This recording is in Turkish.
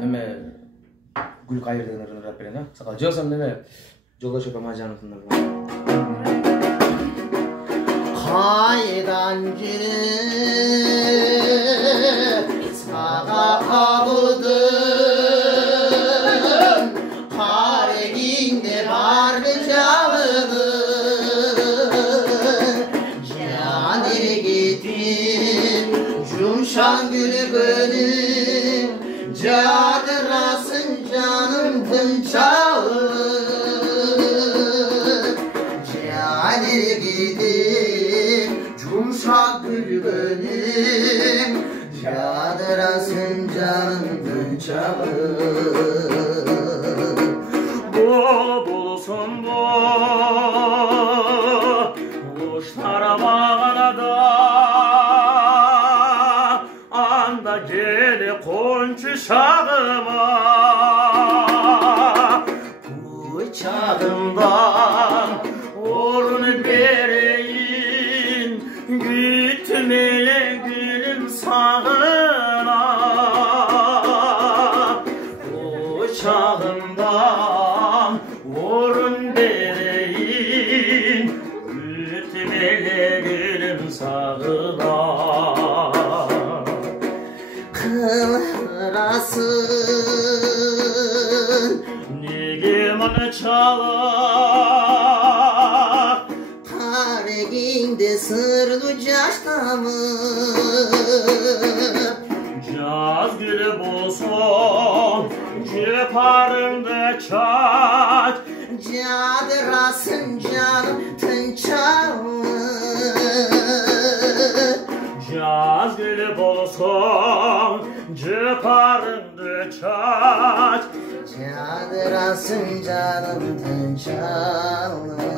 Neme gül kayırdığını rap beren ha. Sakal jolsam neme Joldaş Opam Ajanov tınlar. Kaydan girip sağa kabıdım, kareginde vardı canım. Canı gittin cumşan gülü gönül, cadırasın canım tınçağı. Canı gittin cumşan gülü gönül, cadırasın canım tınçağı. Bol bulsun bu kuşlar bağlada, anda geli konçu şağıma. Bıçağımdan orunu vereyim, gitmeye gülüm sağına. Bıçağımdan orun vereyim, gitmeye gülüm sağına. Kıvrasın Negimini çalar, kareginde sırlı caştamı. caz gülü bulsun, ciparında çaç. Cadırasın canım tınçağı. Caz gülü bulsun, ciparında çaç. Cadırasın canım tınçağı.